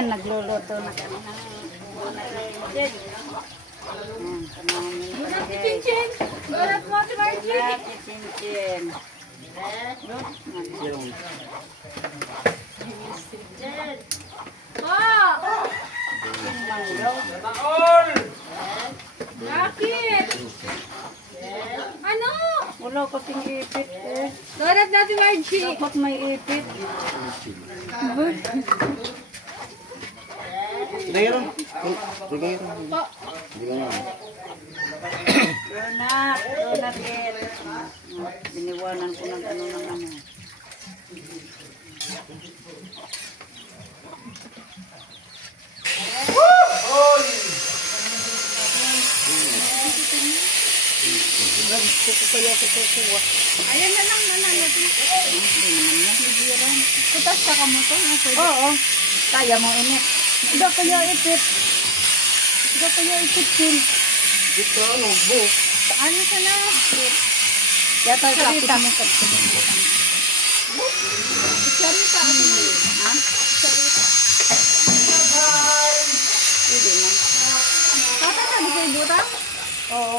Ayan, nagluluto na kami ng chinchin. Ayan, samahan nyo na kami guys. Chinchin! Donut mo si Margie! Donut chinchin. Oh! Bakit? Ano? Wala kasing ipit eh. Donut na si Margie! Dapat may ipit. Donut kit. Biniwanan ko ng ano. Ayan na lang natin. Putas ka mo to. Oo. Kaya mo init. Hindi kaya ipit. Dito, nubo. Ano sa na? Yata sarita mo sa Sarita. ha? Sarita. Hindi na. Tata na, di kayo buta? Oo.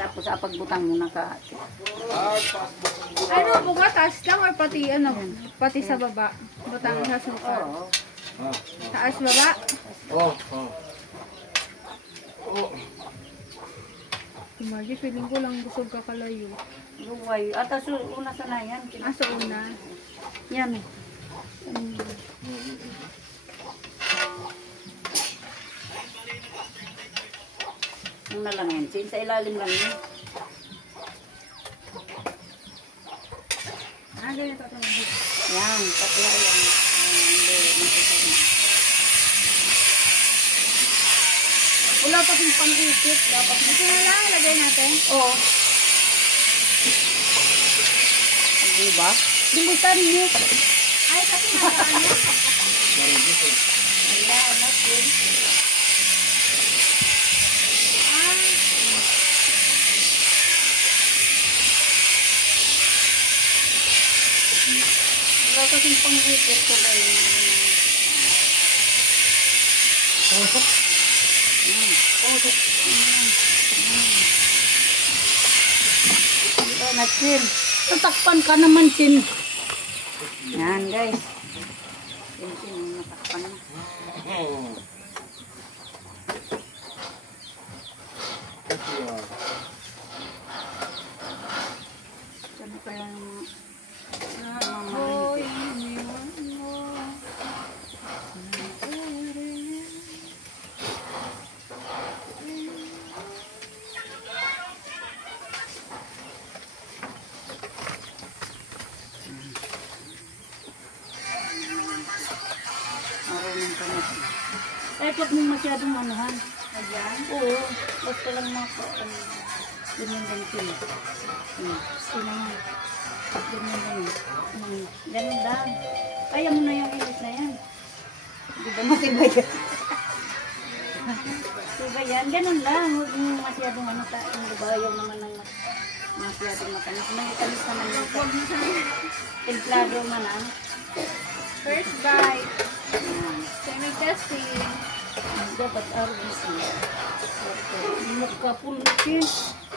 Tapos pagbutang muna ka. Ano, bugatas lang or pati ano? Pati sa baba. Butang sa suka. Oo. Taas baba. Margie, feeling ko lang busog ka kalayo. Luway. At una sana yan. Asa una. Yan. Yung na lang yan. Sa ilalim lang yun. Ganito ito. Yan. Pati yan. Hindi. Masasag na. Wala pa kong pang-ipit. Dapat na. Ito na lang, lagay natin. Oo. Diba? Bilisan niyo. Ay, kasi nakaano. Ayan, natin. Wala kasing pang-ipit ko ba yun? Ito na, Chin. Tatakpan ka naman, Chin. Yan, guys. Chin, natakpan na. Ano kaya yung Hoy, iniwan mo. marunong ka na. Eh, huwag mo masyadong manuhan. Ayan. Oo, basta lang mga ganyan lang ito. Ganyan. Ganyan lang. Kaya mo na yung init na yan. Di ba matibay yan? Matibay yan. Ganun lang. Huwag mo masyadong ano ta. Di ba ayaw naman ng masyadong matanis. Matanis naman yung Huwag mo siya. templado man ah. First bite. Yan. Semi-testing. Dapat RBC. Magkapulutin.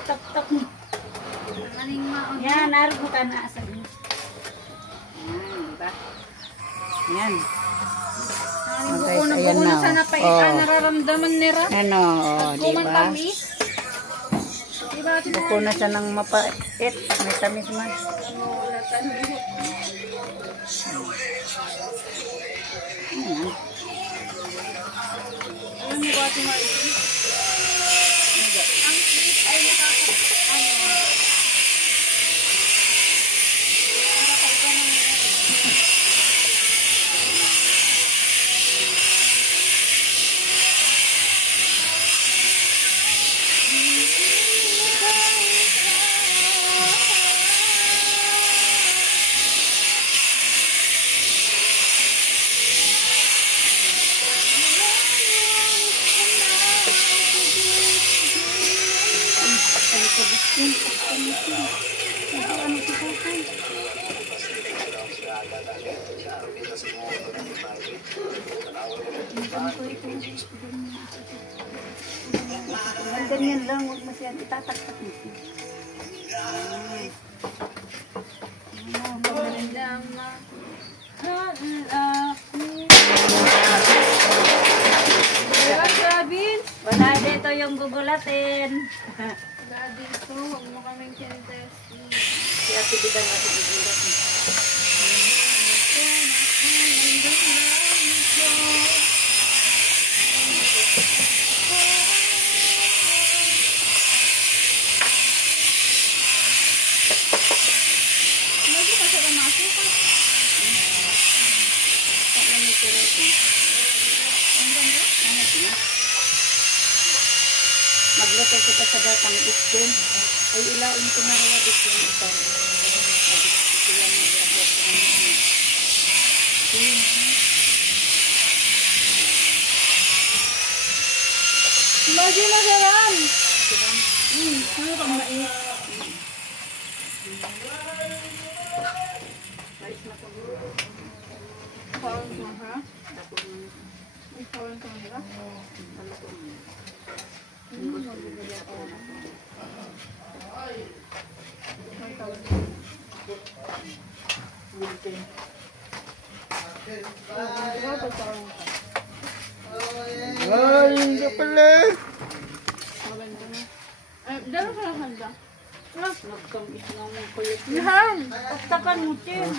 Tak-tak mo. Maning maon. Yan, naroon ka na sa inyo. Yan, diba? Yan. Maning Okay, buko na ayan buko na na. sa napait. Oh. Nararamdaman nila. Ano, Kuman diba? tamis. Diba ate Buko na siya ng mapait. May tamis man. Wala tamis. Ayan. Alam mo ba ate Margie? Ang sweet ay nakakaiba ng Ganyan lang, huwag masyadong itataktak mo. Wala dito yung gugulatin. Dito, huwag mo kaming kinetesting. Si Ate Bidang kasi gugulat. Lagi ka sa lamasa ka. Magluto kita sa datang itin. Ay ilawin ko na rin dito yung ito. Ito yan ang labot. Lagi na saran! Ano kang mais? Kawan ko ha? Kawan ko ha? Ay, hindi pala. Dalo ka lang handa. Nagkamis nga mong kuyot. Yan! Taktakan mo, Tim.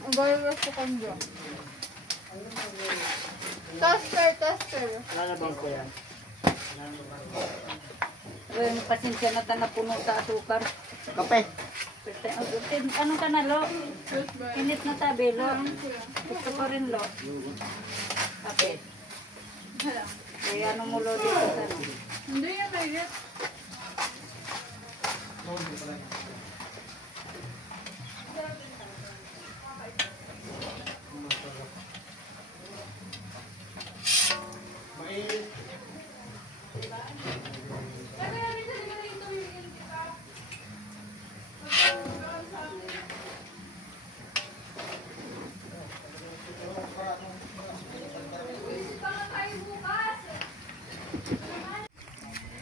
Ang bayos ko kanya. Tester. Lalabang ko yan. Well, pasensya na ta na puno sa asukar. Kape. Ano ka na, Lo? Init na tabi, Lo. Gusto ko rin, Lo. Kape. Kaya ano mo, Lo, dito sa ano? Hindi yan na.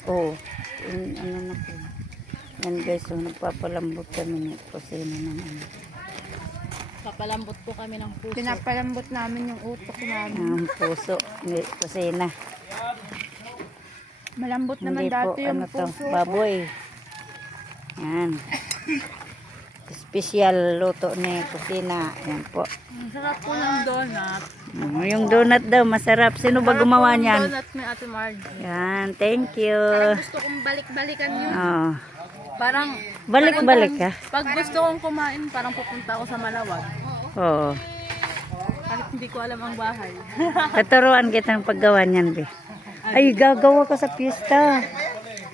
Oo. Ano na po. Yan guys, so nagpapalambot kami ng kusina ng ano. Papalambot po kami ng puso. Pinapalambot namin yung utok namin. Ang puso, hindi, kusina. Malambot naman Hindi po, dati yung ano to, puso. baboy. Yan. Special luto ni kusina. Yan po. Ang sarap po ng donut. Yung donut daw, masarap. Sino ba gumawa Sarap po ng niyan? donut ni Ate Margie. Yan, thank you. Gusto kong balik-balikan yun. Oh. Parang Balik-balik ka. pag gusto kong kumain, parang pupunta ako sa Malawag. Oo. Kahit hindi ko alam ang bahay. Tuturuan kitang paggawa niyan, be. Ay, gagawa ka sa piyesta.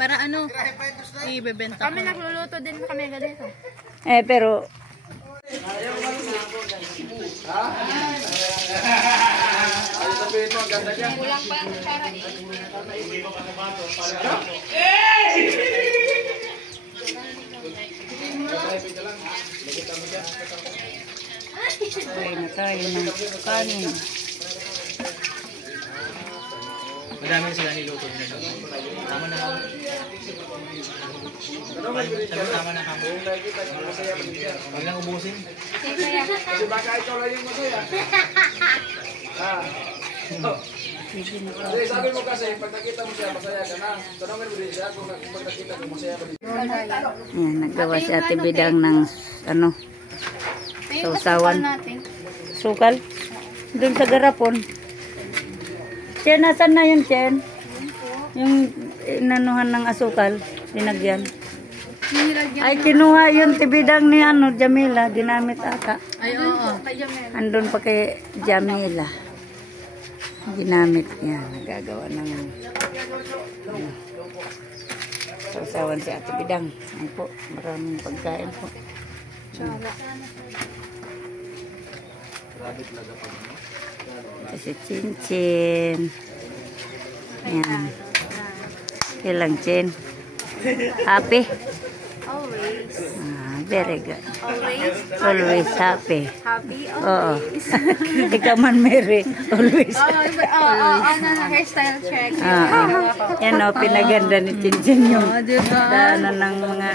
Para ano, ibebenta ko. Kami nagluluto din kami ganito. Pero Kulang pa ang para ay na tayo ng kanin. Madami sila niluto nila. Tama na kamo. Tama na kamo. Huwag lang ubusin. Kasi baka ikaw lang yung masaya. Kasi sabi mo kasi, pag nakita mo siya, masaya ka na. Tanongin mo din siya kung pag nakita mo, masaya ka din. Yan, naggawa si Ate Bidang ng ano, sausawan. Sukal? Doon sa garapon. Chen, nasan na yung Chen? Yung inanuhan ng asukal, linagyan. Ay, kinuha yung tibidang ni ano, Jamila, ginamit ata. Ay, oo. Andun pa kay Jamila. Ginamit yan, nagagawa ng sausawan si Ate Bidang. Ay po, maraming pagkain po. Kasi Chin-Chin. Yan. Ilang Chin. Happy? Always. very good. Always Always happy. happy. Oo. Always. Ikaw man, Mary. Always. Ano na hairstyle check. Yan o, pinaganda ni Chinchin yung Diba? daanan ng mga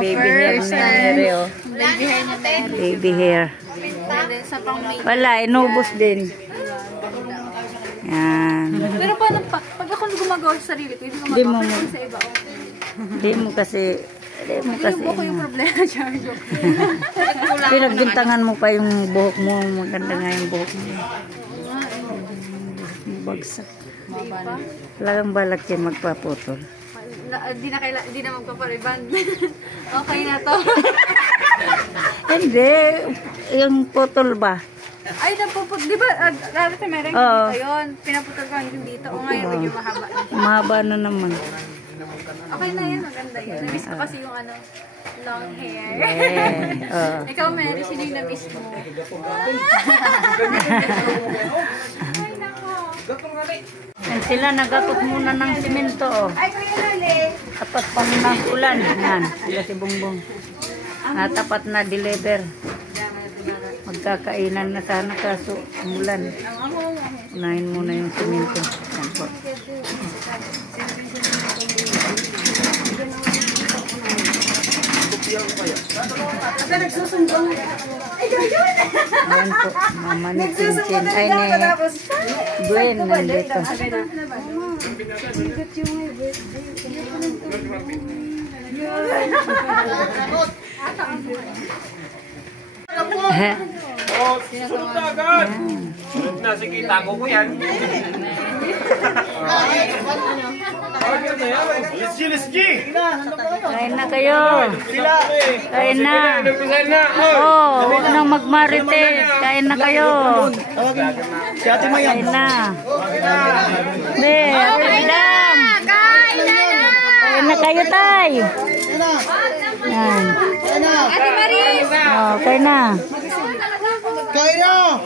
baby hair ni Mary o. Baby hair na tayo. Baby hair. Sa pang may. Wala, inubos din. Yan. Pero paano pa? Pag ako gumagawa sa sarili ko, hindi ko Di mo magawa mo. sa iba. Di mo kasi, Yung ko yung problema. Joke. pinagbintangan mo pa yung buhok mo. Maganda nga yung buhok mo. Bagsak. Diba? Wala kang balak yan magpaputol. Di na magpapariban. Okay na to. Hindi. Yung putol ba? Ay, napuput. Di ba, dati meron Oo. dito yun. Pinaputol ko hanggang dito. O ngayon, medyo mahaba. Mahaba na naman. Okay na yun, maganda yun. Namiss ko kasi yung long hair. Oo. Ikaw, Mary, sino yung namiss mo? Ay, nako. Yan sila, nagakot muna ng simento. Oh. Ay, Kuya Loli. Tapat pa ng ulan. Yan, sila si Bongbong. Tapat na deliver. Magkakainan na sana kaso umulan. Unahin muna yung simento. Yan po. Ayan po, mama ni Chinchin. Ay, ni Gwen nandito. Oh, sunod na agad. Sunod na, sige, tago ko yan. Let's G! Kain na kayo. Kain na. Oh, huwag nang magmarites. Kain na kayo. Kain na. Be, Ate Bidang. Kain na kayo, tay. Yan. Ate Maris! Oh, kain na. Kain na!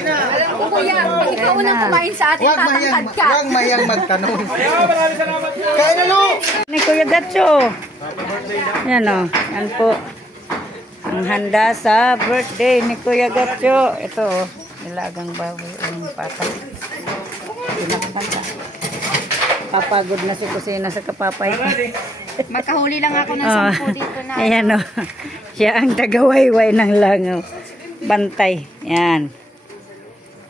Alam ko, Kuya, pag ikaw unang kumain sa atin, tatangkad ka. Huwag mayang magtanong. Kain na, Lu! Ni Kuya Gatso. Yan o. Yan po. Ang handa sa birthday ni Kuya Gatso. Ito o. Nilagang baboy. Ang pata. Pinakatanda. Papagod na si Kusina sa kapapay. Magkahuli lang ako ng 10 dito na. Ayan o. Siya ang tagawayway ng langaw. Bantay. Yan.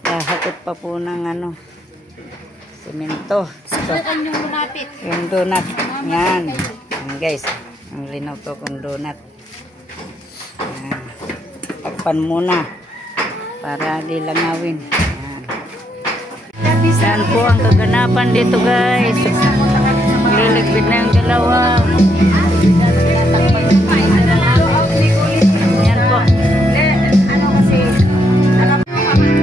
Hakot pa po ng semento. Subukan yung lumapit. Yung donut. Yan. Yan guys. Ang linaw to kong donut. Yan. Takpan muna. Para di langawin. Yan. Yan po ang kaganapan dito guys. Liligpit na yung dalawa. Yan po.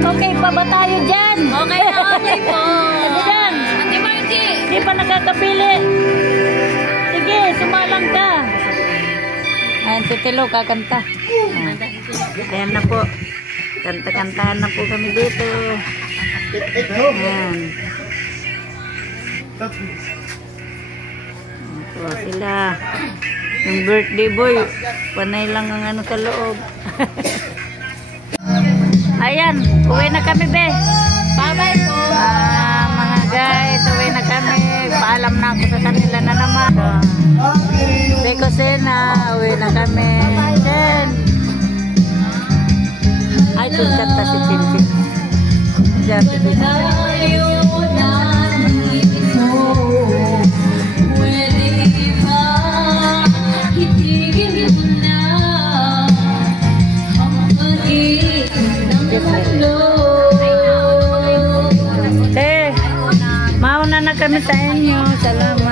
Okay pa ba tayo dyan? Okay na, okay po. Sabi dyan. Ate Margie! Hindi pa nakakapili. Sige, sumalang ka. Ayan, si Tilo, kakanta. Ayan na po. Kanta-kantahan na po kami dito. Ayan. Ayan po sila. Yung birthday boy, panay lang ang sa loob. Ayan, uwi na kami, be. Bye-bye po. Mga guys, uwi na kami. Paalam na ako sa kanila na naman. Be Kusina, uwi na kami. Then, ay, kanta si Chinchin. Diyan, mauna na kami sa inyo. Salamat.